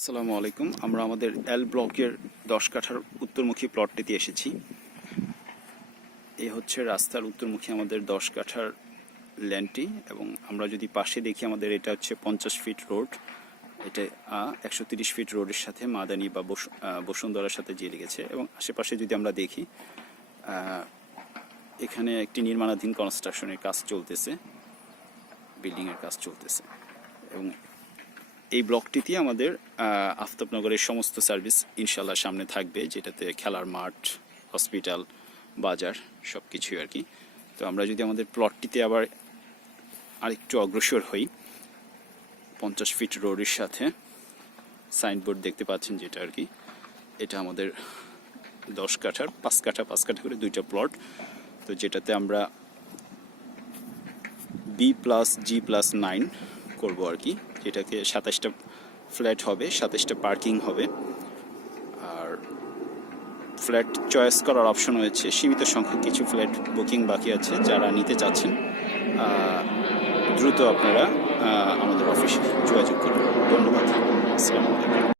আসসালামু আলাইকুম। আমরা আমাদের এল ব্লকের দশ কাঠার উত্তরমুখী প্লটটিতে এসেছি। এ হচ্ছে রাস্তার উত্তরমুখী আমাদের দশ কাঠার ল্যান্ডটি এবং আমরা যদি পাশে দেখি আমাদের এটা হচ্ছে পঞ্চাশ ফিট রোড। এটা একশো তিরিশ ফিট রোডের সাথে মাদানি বা বসু- বসুন্ধরার সাথে যে লেগেছে এবং আশেপাশে যদি আমরা দেখি এখানে একটি নির্মাণাধীন কনস্ট্রাকশনের কাজ চলতেছে বিল্ডিংয়ের কাজ চলতেছে এবং এই ব্লকটিতে আমাদের আফতাবনগরের সমস্ত সার্ভিস ইনশাল্লাহ সামনে থাকবে, যেটাতে খেলার মাঠ, হসপিটাল, বাজার সব কিছুই আর কি। তো আমরা যদি আমাদের প্লটটিতে আবার আরেকটু অগ্রসর হই, পঞ্চাশ ফিট রোডের সাথে সাইনবোর্ড দেখতে পাচ্ছেন যেটা আর কি। এটা আমাদের দশ কাঠার, পাঁচ কাঠা পাঁচ কাঠা করে দুইটা প্লট। তো যেটাতে আমরা B plus G plus nine করব আর কি। যেটাকে সাতাশটা ফ্ল্যাট হবে, সাতাশটা পার্কিং হবে। আর ফ্ল্যাট চয়েস করার অপশন রয়েছে, সীমিত সংখ্যক কিছু ফ্ল্যাট বুকিং বাকি আছে যারা নিতে চাচ্ছেন। দ্রুত আপনারা আমাদের অফিসে যোগাযোগ করুন। ধন্যবাদ। আসসালামু আলাইকুম।